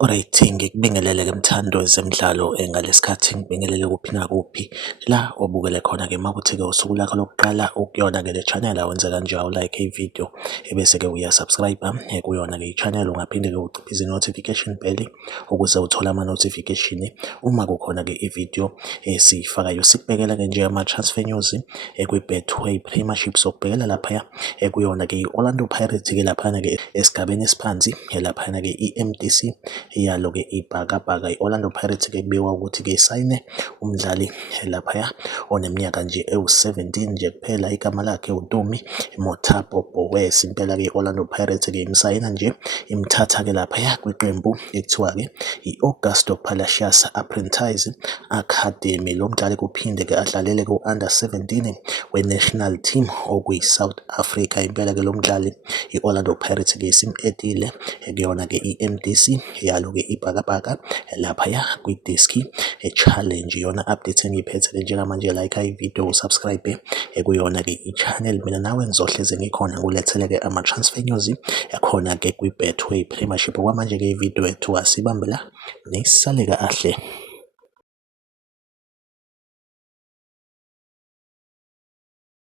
Alright, ngikubingelele-ke mthando wezemidlalo ngalesikhathi ngibingelele kuphi nakuphi la obukele khona-ke makuthi-ke usuku lakho lokuqala ukuyona-ke le channel awenze kanje like ividiyo ebese-ke uya-subscribe kuyona-ke i-channel ungaphinde-ke uciphize i-notification bell ukuze uthole ama-notification uma kukhona-ke ividiyo esiyifakayo. Sikubekela-ke nje ama-transfer news kwi-Betway Premiership sokubhekela laphaya kuyona-ke i-Orlando Pirates-ke laphana-ke esigabeni esiphansi laphana-ke i-MDC yalo-ke ibhakabhaka i-Orlando Pirates-ke kubikwa ukuthi-ke isayine umdlali laphaya oneminyaka nje ewu-17 nje kuphela, igama lakhe uDumi Mothapo Bowes. Impela-ke i-Orlando Pirates-ke imsayina nje imthatha-ke laphaya kwiqembu ekuthiwa-ke i-Augusto Palacios Apprentice Academy. Lo mdlali kuphinde-ke adlalele ku-under 17 we-national team okuyi-South Africa. Impela-ke lo mdlali i-Orlando Pirates-ke isim-edile kuyona-ke i-MDC yalo-ke ibhakabhaka laphaya kwidiski challenge. Iyona update engiyiphethe njengamanje, like ividiyo usubscribe kuyona-ke i-channel. Mina nawe ngizohleze ngikhona ngulethele-ke ama-transfer news yakhona-ke kwi-Betway Premiership. Okwamanje-ke ividiyo ethiwa sibambe la, nisale kahle.